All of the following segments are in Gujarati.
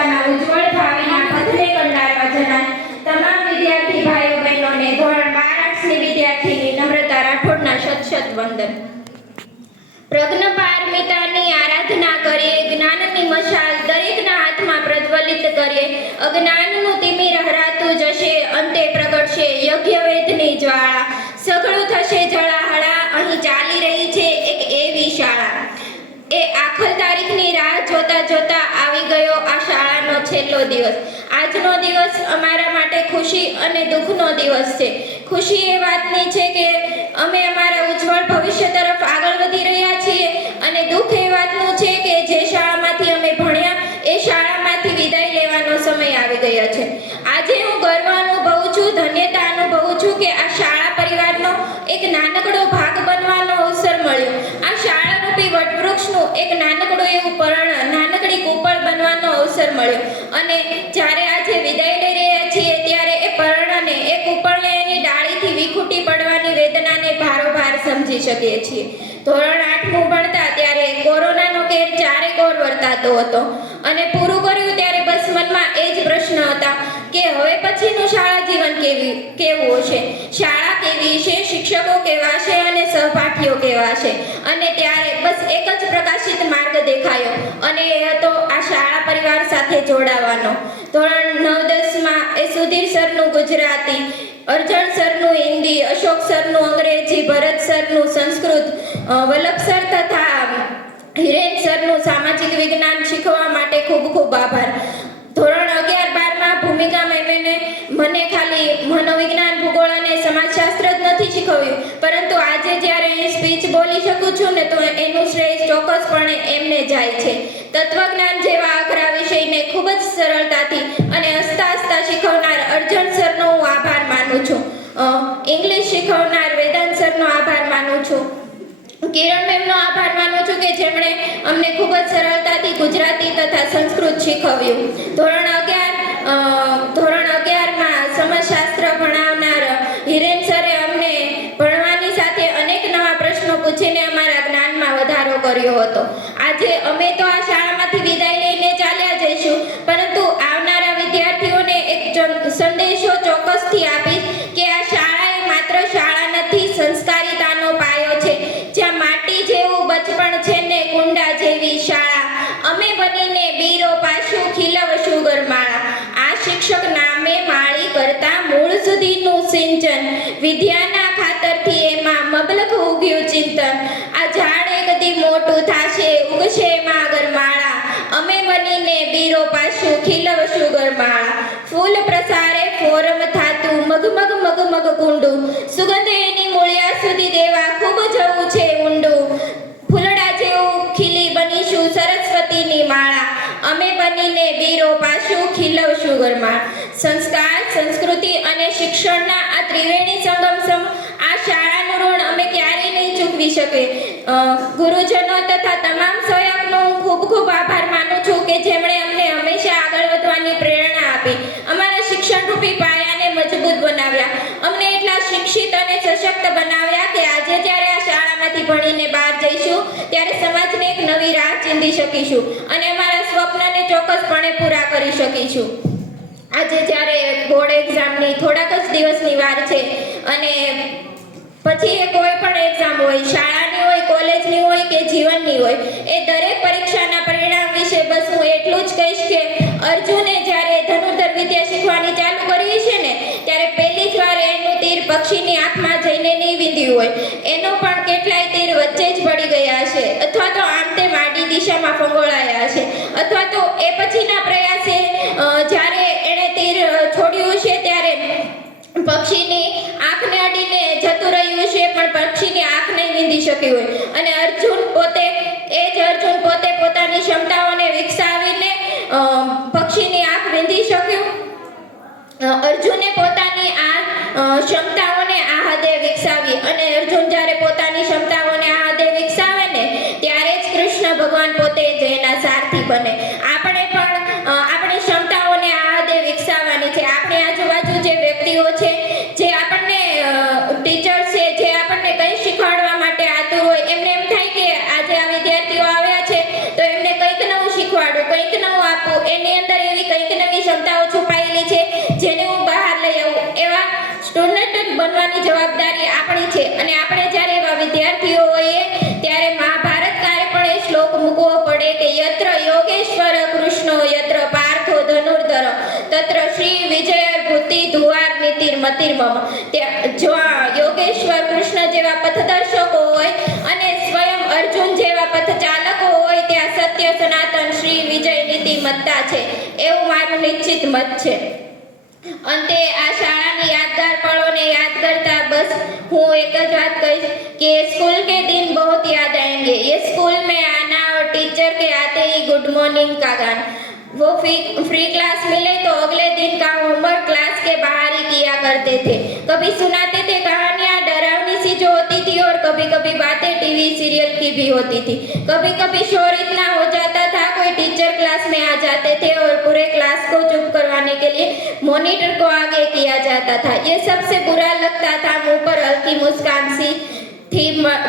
પોતાના ઉજ્જવળ ભાવિના પથરે કંડારવા જનાર તમામ વિદ્યાર્થી ભાઈઓ બહેનોને ધોરણ 12 આર્ટ્સની વિદ્યાર્થીની નમ્રતા રાઠોડના શત વંદન. પ્રજ્ઞપારમિતાની આરાધના કરીએ, જ્ઞાનની મશાલ દરેકના હાથમાં પ્રજ્વલિત કરીએ. અજ્ઞાનનું તિમિર હરાતું જશે, અંતે પ્રગટશે યજ્ઞવેદની જ્વાળા. સઘળું થશે જળાહળા, અહીં ચાલી રહી છે એક એવી શાળા. એ આખલ તારીખની રાહ જોતા જોતા આવી ગયો આ શાળાનો છેલ્લો દિવસ. આજનો દિવસ અમારા માટે ખુશી અને દુઃખનો દિવસ છે. ખુશી એ વાતની છે કે અમે અમારા ઉજ્જવળ ભવિષ્ય તરફ આગળ વધી રહ્યા છીએ, અને દુઃખ એ વાતનું છે કે જે શાળામાંથી અમે ભણ્યા એ શાળામાંથી વિદાય લેવાનો સમય આવી ગયો છે. આજે હું ગર્વ અનુભવું છું, ધન્યતા અનુભવું છું કે આ શાળા પરિવારનો એક નાનકડો ભાગ બનવાનો અવસર મળ્યો. આ શાળારૂપી વટવૃક્ષનું એક નાનકડું એવું પર્ણ, નાનકડી કુપળ બનવાનો અવસર મળ્યો. અને જ્યારે આજે વિદાય લઈ રહ્યા છીએ ત્યારે એ પર્ણને, એ કુપળને એની ડાળીથી વિખૂટી પડવાની વેદનાને ભારોભાર સમજી શકીએ છીએ. ધોરણ 8મું ભણતા ત્યારે કોરોનાનો કેર ચારે કોર વર્તાતો હતો, અને પૂરું કર્યું ત્યારે બસ મનમાં એ જ પ્રશ્ન હતા કે હવે પછીનું શાળા જીવન કેવું હશે, શાળા કેવી છે, શિક્ષકો કેવા છે અને સહપાઠીઓ કેવા છે. અને ત્યારે બસ એક જ પ્રકાશિત માર્ગ દેખાયો, અને એ હતો આ શાળા પરિવાર સાથે જોડાવાનો. ધોરણ 9-10માં એ સુધીર સરનું ગુજરાતી, અર્જણ સરનું હિન્દી, અશોક સરનું અંગ્રેજી, ભરત સરનું સંસ્કૃત, વલ્લભ સર તથા હિરેન સરનું સામાજિક વિજ્ઞાન શીખવા માટે ખૂબ ખૂબ આભાર. ધોરણ 11-12માં ભૂમિકા મેમને મને ખાલી મનોવિજ્ઞાન, ભૂગોળ અને સમાજશાસ્ત્ર જ નથી શીખવ્યું, પરંતુ આજે જ્યારે અહીં સ્પીચ બોલી શકું છું ને તો એનું શ્રેય ચોક્કસપણે એમને જાય છે. તત્વજ્ઞાન જેવા અઘરા વિષયને ખૂબ જ સરળતાથી અને હસતા હસતા શીખવનાર અર્જણ સરનો હું આભાર માનું છું. ઇંગ્લિશ શીખવનાર વેદાંત સરનો આભાર માનું છું. કિરણ મેમનો આભાર માનું છું કે જેમણે અમને ખૂબ જ સરળતાથી ગુજરાતી તથા સંસ્કૃત શીખવ્યું. ધોરણ 11માં સમાજશાસ્ત્ર ભણાવનાર હિરેન સરે અમને ભણવાની સાથે અનેક નવા પ્રશ્નો પૂછીને અમારા જ્ઞાનમાં વધારો કર્યો હતો. આજે અમે તો આ શાળામાંથી વિદાય લઈને ચાલ્યા જઈશું, પરંતુ આવનારા વિદ્યાર્થીઓને એક સંદેશો ચોક્કસથી આપીશ કે આ શાળા એ માત્ર શાળા નથી, સંસ્કારિતાનો પાયો છે. જ્યાં માટી જેવું બચપણ છે ને કુંડા જેવી શાળા, અમે બનીને બીરો પાછું ખીલવશું ગરમાળા. આ શિક્ષક નામે માળી કરતા મૂળ સુધીનું સિંચન, વિદ્યાના ખાતરથી એમાં મબલખ ઉગ્યું ચિંતન. આ ઝાડ એકદી મોટું થાશે, ઉગશે એમાં ગરમાળા, અમે બનીને બીરો પાછું ખીલવશું ગરમાળા. ફૂલ પ્રસારે ફોરમ થાતું, મગમગ મગમગ કુંડું, સુગંધ એની મૂળિયા સુધી દેવા ખૂબ જવું છે ઊંડું. ફૂલડા જેવું ખીલી બનીશું સરસ્વતીની માળા, અમે બનીને બીરો પાછું ખીલવશું ગરમાળા. સંસ્કાર, સંસ્કૃતિ અને શિક્ષણના આ ત્રિવેણી સંગમ આ શાળાનું ઋણ અમે ક્યારેય નહીં ચૂકવી શકીએ. ગુરુજનો તથા તમામ સહયોગનો હું ખૂબ ખૂબ આભાર માનું છું કે જેમણે અમને હંમેશા આગળ વધવાની પ્રેરણા આપી, અમારા શિક્ષણરૂપી પાયાને મજબૂત બનાવ્યા, અમને એટલા શિક્ષિત અને સશક્ત બનાવ્યા કે આજે જ્યારે આ શાળામાંથી ભણીને બહાર જઈશું ત્યારે સમાજને એક નવી રાહ ચીંધી શકીશું અને અમારા સ્વપ્નને ચોક્કસપણે પૂરા કરી શકીશું. આજે જ્યારે બોર્ડ એક્ઝામની થોડાક જ દિવસની વાર છે, અને પછી એ કોઈ પણ એક્ઝામ હોય, શાળાની હોય, કોલેજની હોય કે જીવનની હોય, એ દરેક પરીક્ષાના પરિણામ વિશે બસ હું એટલું જ કહીશ કે અર્જુને જ્યારે ધનુર્ધર વિદ્યા શીખવાની ચાલુ કરી છે ને ત્યારે પહેલી જ વાર એનું તીર પક્ષીની આંખમાં જઈને નહીં વીંધ્યું હોય, એનો પણ કેટલાય તીર વચ્ચે જ પડી ગયા છે, અથવા તો આમ તેમ આડી દિશામાં ફંગોળાયા છે, અથવા તો એ પછીના પ્રયાસે જ્યારે એણે તીર છોડ્યું છે ત્યારે પક્ષીની આંખને અડીને જતું રહ્યું છે, પણ પક્ષીની આંખ નહીં વીંધી શકી હોય. અને અર્જુન પોતે પોતાની ક્ષમતાઓને વિકસાવીને પક્ષીની આંખ વીંધી શક્યો. અર્જુને પોતાની આ ક્ષમતાઓને આ હદે વિકસાવી, અને અર્જુન જ્યારે પોતાની ક્ષમતાઓને આ હદે વિકસાવે ને ત્યારે જ કૃષ્ણ ભગવાન પોતે જ એના સારથી બને. આપણે પણ આપણી ક્ષમતાઓને આ હદે વિકસાવવાની છે. આપણી આજુબાજુ જે વ્યક્તિઓ છે, જે આપણને ટીચર્સ છે, જે આપણને કંઈ શીખવાડવા માટે આતુર હોય, એમને એમ થાય કે આજે આ વિદ્યાર્થીઓ આવ્યા છે તો એમને કંઈક નવું શીખવાડું, કંઈક નવું આપું. એની અંદર એવી શીખવવાની જવાબદારી આપણી છે અને આપણે જ્યારે એવા વિદ્યાર્થીઓ હોઈએ ત્યારે મહાભારત કારે પણ એ શ્લોક મૂકવો પડે કે યત્ર યોગેશ્વર કૃષ્ણો યત્ર પાર્થો ધનુર્ધર તત્ર શ્રી વિજય ભૂતિ ધુવાર નીતિર મતિર્મમ. જો આ યોગેશ્વર કૃષ્ણ જેવા પથદર્શકો હોય અને સ્વયં અર્જુન જેવા પથચાલકો હોય ત્યાં સત્ય સનાતન શ્રી વિજય નીતિ મત્તા છે એવું મારું નિશ્ચિત મત છે. અંતે આ શાળાની યાદગાર પળોને યાદ करता बस હું एक જ વાત કહીશ कि स्कूल के दिन बहुत याद आएंगे. ये स्कूल में आना और टीचर के आते ही गुड मॉर्निंग का गाना, वो फ्री क्लास मिले तो अगले दिन का होमवर्क क्लास के बाहर ही किया करते थे. कभी सुनाते थे कहानियाँ डरावनी सी जो होती थी और कभी कभी बातें टीवी सीरियल की भी होती थी. कभी कभी शोर इतना हो जाता था कोई टीचर क्लास में आ जाते थे और पूरे क्लास को चुप करवाने के लिए मॉनिटर को आगे किया जाता था. ये सबसे बुरा लगता था. मुंह पर हल्की मुस्कान सी थी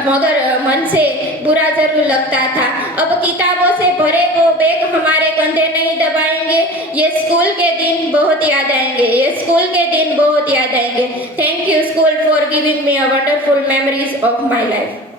मगर मन से बुरा जरूर लगता था. अब किताबों से भरे वो बैग हमारे कंधे नहीं दबाएंगे. ये स्कूल के दिन बहुत याद आएंगे. ये स्कूल के दिन बहुत याद आएंगे. Thank you school for giving me a wonderful memories of my life.